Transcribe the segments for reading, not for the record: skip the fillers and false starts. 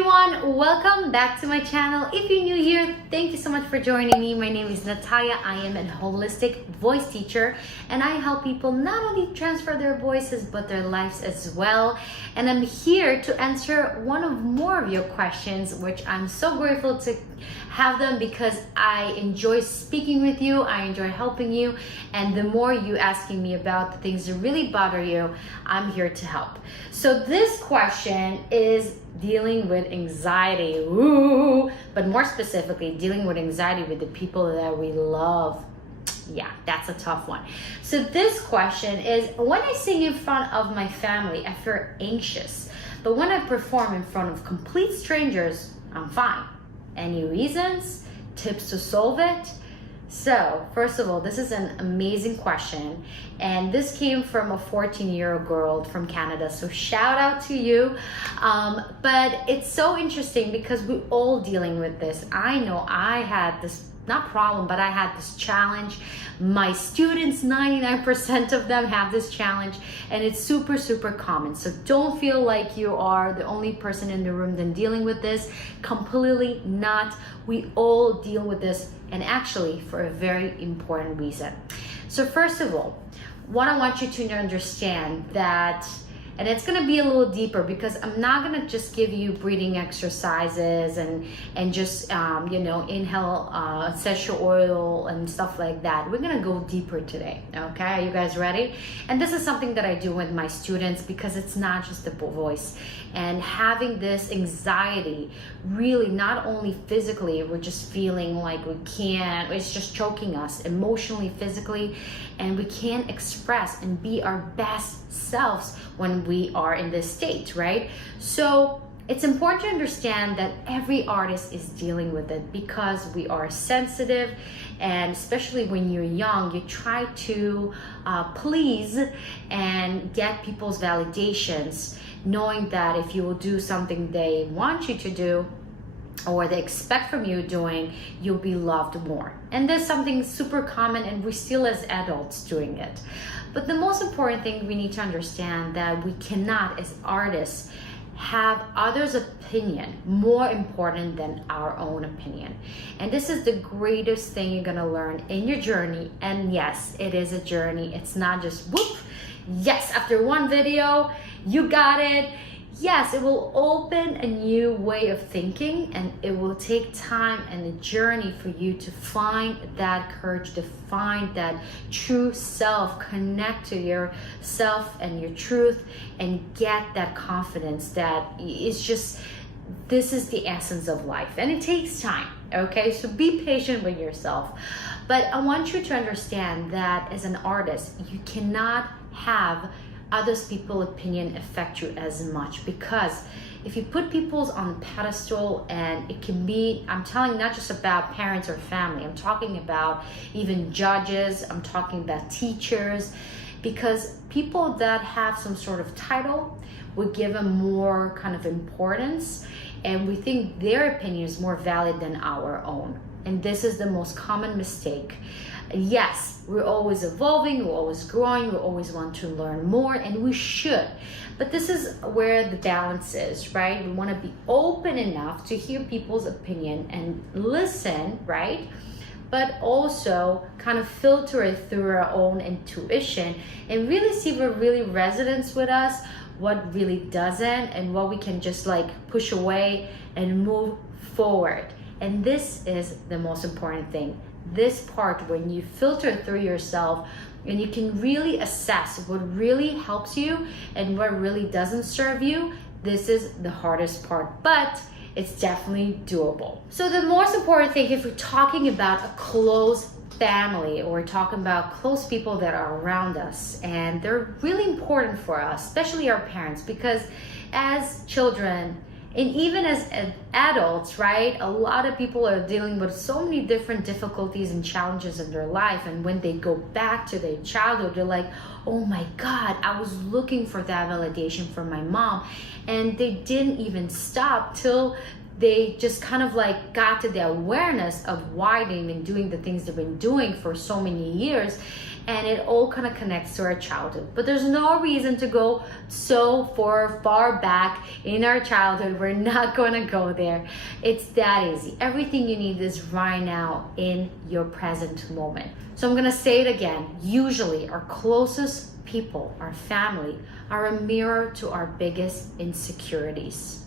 everyone, welcome back to my channel. If you're new here, thank you so much for joining me. My name is Natalia. I am a holistic voice teacher and I help people not only transfer their voices but their lives as well. And I'm here to answer one of more of your questions, which I'm so grateful to have them because I enjoy speaking with you, I enjoy helping you, and the more you asking me about the things that really bother you, I'm here to help. So this question is dealing with anxiety, but more specifically dealing with anxiety with the people that we love. Yeah, that's a tough one. So this question is, when I sing in front of my family, I feel anxious, but when I perform in front of complete strangers, I'm fine. Any reasons? Tips to solve it? So, first of all, this is an amazing question, and this came from a 14-year-old girl from Canada, so shout out to you. But it's so interesting because we're all dealing with this. I know I had this, not problem, but I had this challenge. My students, 99% of them have this challenge, and it's super common. So don't feel like you are the only person in the room then dealing with this. Completely not. We all deal with this, and actually for a very important reason. So first of all, what I want you to understand that, and it's gonna be a little deeper because I'm not gonna just give you breathing exercises and just inhale essential oil and stuff like that. We're gonna go deeper today. Okay, are you guys ready? And this is something that I do with my students because it's not just the voice. And having this anxiety, really not only physically, we're just feeling like we can't, it's just choking us emotionally, physically, and we can't express and be our best selves when we are in this state, right? So it's important to understand that every artist is dealing with it because we are sensitive, and especially when you're young, you try to please and get people's validations, knowing that if you will do something they want you to do or they expect from you doing, you'll be loved more. And there's something super common, and we're still as adults doing it. But the most important thing we need to understand that we cannot, as artists, have others' opinion more important than our own opinion. And this is the greatest thing you're gonna learn in your journey. And yes, it is a journey. It's not just whoop, yes, after one video, you got it. Yes, it will open a new way of thinking, and it will take time and a journey for you to find that courage, to find that true self, connect to yourself and your truth, and get that confidence that it's just, this is the essence of life, and it takes time, okay? So be patient with yourself. But I want you to understand that as an artist, you cannot have others people's opinion affect you as much, because if you put people's on a pedestal, and it can be, I'm telling not just about parents or family, I'm talking about even judges, I'm talking about teachers, because people that have some sort of title would give them more kind of importance, and we think their opinion is more valid than our own. And this is the most common mistake. Yes, we're always evolving, we're always growing, we always want to learn more, and we should. But this is where the balance is, right? We want to be open enough to hear people's opinion and listen, right? But also kind of filter it through our own intuition and really see what really resonates with us, what really doesn't, and what we can just like push away and move forward. And this is the most important thing. This part, when you filter through yourself and you can really assess what really helps you and what really doesn't serve you, this is the hardest part, but it's definitely doable. So the most important thing, if we're talking about a close family, or we're talking about close people that are around us, and they're really important for us, especially our parents, because as children, and even as adults, right, a lot of people are dealing with so many different difficulties and challenges in their life, and when they go back to their childhood, they're like, oh my God, I was looking for that validation from my mom, and they didn't even stop till they just kind of like got to the awareness of why they've been doing the things they've been doing for so many years. and it all kind of connects to our childhood. But there's no reason to go so far back in our childhood. We're not going to go there. It's that easy. Everything you need is right now in your present moment. So I'm going to say it again. Usually our closest people, our family, are a mirror to our biggest insecurities.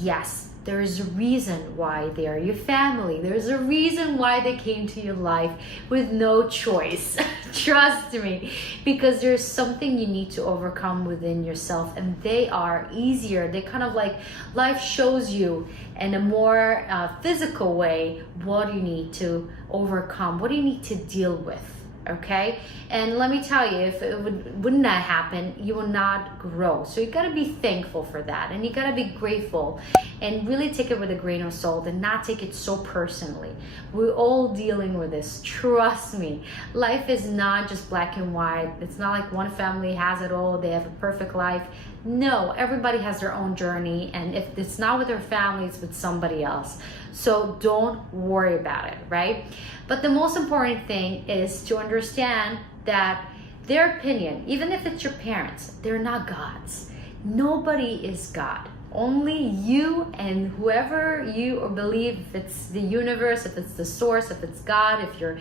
Yes, there is a reason why they are your family. There's a reason why they came to your life with no choice. Trust me, because there's something you need to overcome within yourself, and they are easier. They kind of like life shows you in a more physical way what you need to overcome, what you need to deal with. Okay, and let me tell you, if it would not happen, you will not grow. So you got to be thankful for that, and you got to be grateful, and really take it with a grain of salt and not take it so personally. We're all dealing with this. Trust me, life is not just black and white. It's not like one family has it all, they have a perfect life. No, everybody has their own journey, and if it's not with their family, it's with somebody else. So don't worry about it, right? But the most important thing is to understand that their opinion, even if it's your parents, they're not God's. Nobody is God. Only you and whoever you believe, if it's the universe, if it's the source, if it's God, if you're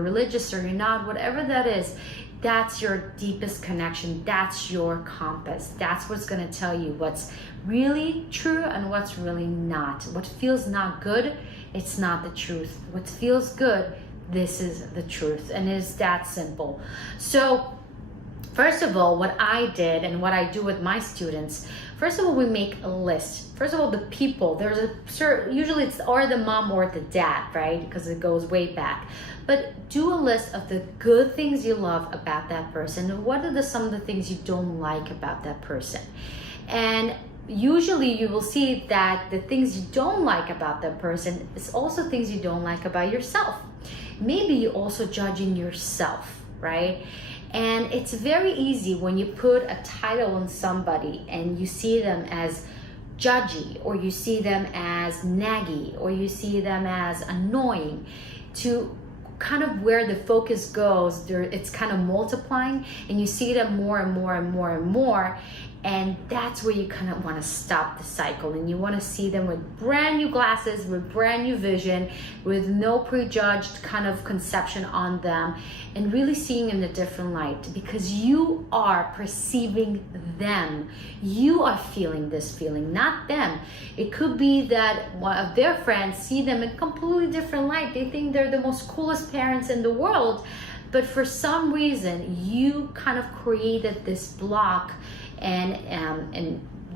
religious or you're not, whatever that is, that's your deepest connection. That's your compass. That's what's going to tell you what's really true and what's really not. What feels not good, it's not the truth. What feels good, this is the truth. And it's that simple. So first of all, what I did and what I do with my students, first of all, we make a list. First of all, the people, usually it's or the mom or the dad, right? Because it goes way back. But do a list of the good things you love about that person, and what are some of the things you don't like about that person. And usually you will see that the things you don't like about that person is also things you don't like about yourself. Maybe you're also judging yourself, right? And it's very easy when you put a title on somebody and you see them as judgy, or you see them as naggy, or you see them as annoying, to kind of where the focus goes, it's kind of multiplying, and you see them more and more and more and more. And that's where you kind of want to stop the cycle, and you want to see them with brand new glasses, with brand new vision, with no prejudged kind of conception on them, and really seeing in a different light, because you are perceiving them. You are feeling this feeling, not them. It could be that one of their friends see them in a completely different light. They think they're the most coolest parents in the world, but for some reason you kind of created this block. And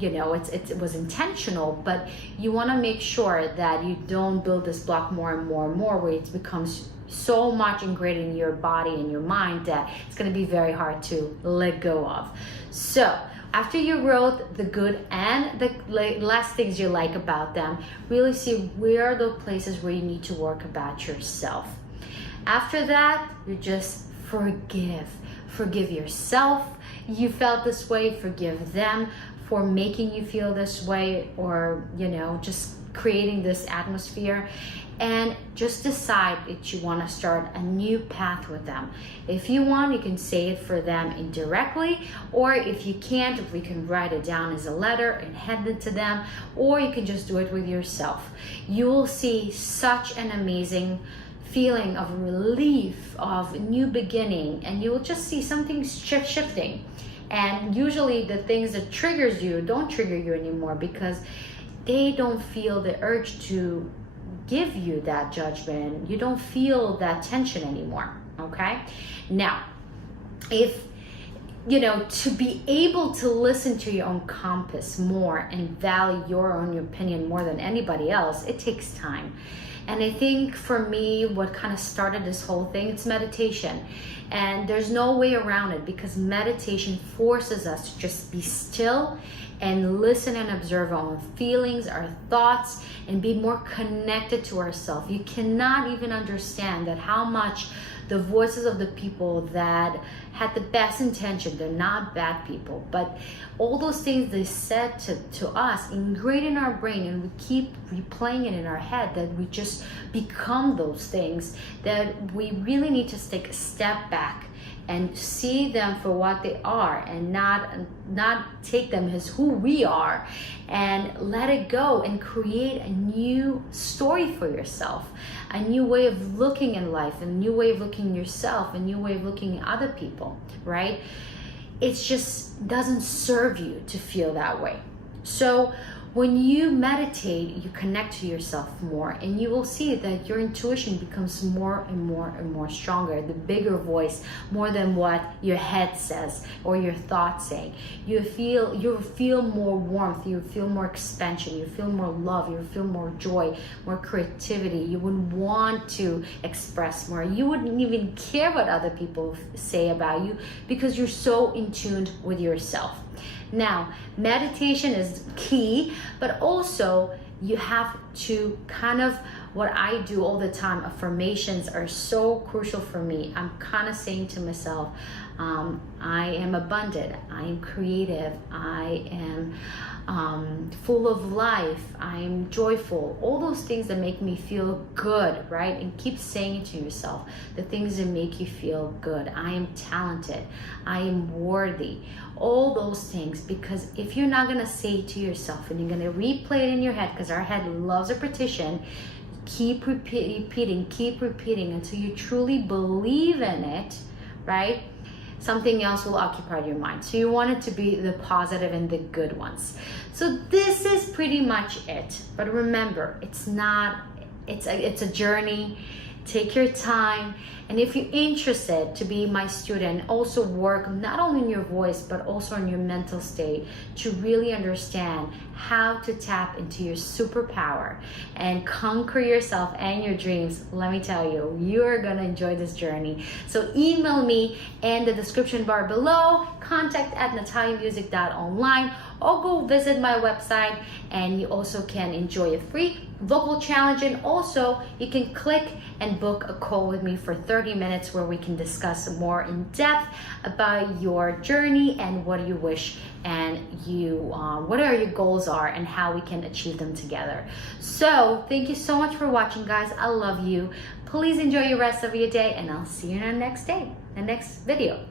it was intentional, but you want to make sure that you don't build this block more and more and more, where it becomes so much ingrained in your body and your mind that it's going to be very hard to let go of. So after you wrote the good and the less things you like about them, really see where are the places where you need to work about yourself. After that, you just forgive yourself. You felt this way, forgive them for making you feel this way, or just creating this atmosphere, and just decide that you want to start a new path with them. If you want, you can say it for them indirectly, or if you can't, we can write it down as a letter and hand it to them, or you can just do it with yourself. You will see such an amazing feeling of relief, of new beginning, and you will just see something shifting. And usually the things that triggers you don't trigger you anymore, because they don't feel the urge to give you that judgment. You don't feel that tension anymore. Okay, now if to be able to listen to your own compass more and value your own opinion more than anybody else, it takes time. And I think for me, what kind of started this whole thing, it's meditation. And there's no way around it, because meditation forces us to just be still and listen and observe our own feelings, our thoughts, and be more connected to ourselves. You cannot even understand that how much the voices of the people that had the best intention, they're not bad people, but all those things they said to us ingrained in our brain, and we keep replaying it in our head, that we just become those things, that we really need to take a step back and see them for what they are, and not take them as who we are, and let it go and create a new story for yourself, a new way of looking in life, a new way of looking at yourself, a new way of looking at other people, right? It just doesn't serve you to feel that way. So when you meditate, you connect to yourself more, and you will see that your intuition becomes more and more and more stronger, the bigger voice, more than what your head says or your thoughts say. You feel more warmth, you feel more expansion, you feel more love, you feel more joy, more creativity. You would want to express more. You wouldn't even care what other people say about you because you're so in tune with yourself. Now, meditation is key, but also you have to kind of, what I do all the time, affirmations are so crucial for me. I'm kind of saying to myself, I am abundant, I am creative, I am full of life, I'm joyful, all those things that make me feel good, right? And keep saying it to yourself, the things that make you feel good. I am talented, I am worthy, all those things. Because if you're not gonna say it to yourself and you're gonna replay it in your head, because our head loves a repetition, keep repeating until you truly believe in it, right? Something else will occupy your mind. So you want it to be the positive and the good ones. So this is pretty much it. But remember, it's a journey. Take your time. And if you're interested to be my student, also work not only in your voice, but also in your mental state to really understand how to tap into your superpower and conquer yourself and your dreams, let me tell you, you're gonna enjoy this journey. So email me in the description bar below, contact@nataliamusic.online, or go visit my website, and you also can enjoy a free vocal challenge. And also you can click and book a call with me for 30 minutes where we can discuss more in depth about your journey and what you wish and what are your goals are and how we can achieve them together. So thank you so much for watching, guys. I love you. Please enjoy the rest of your day, and I'll see you in the next video.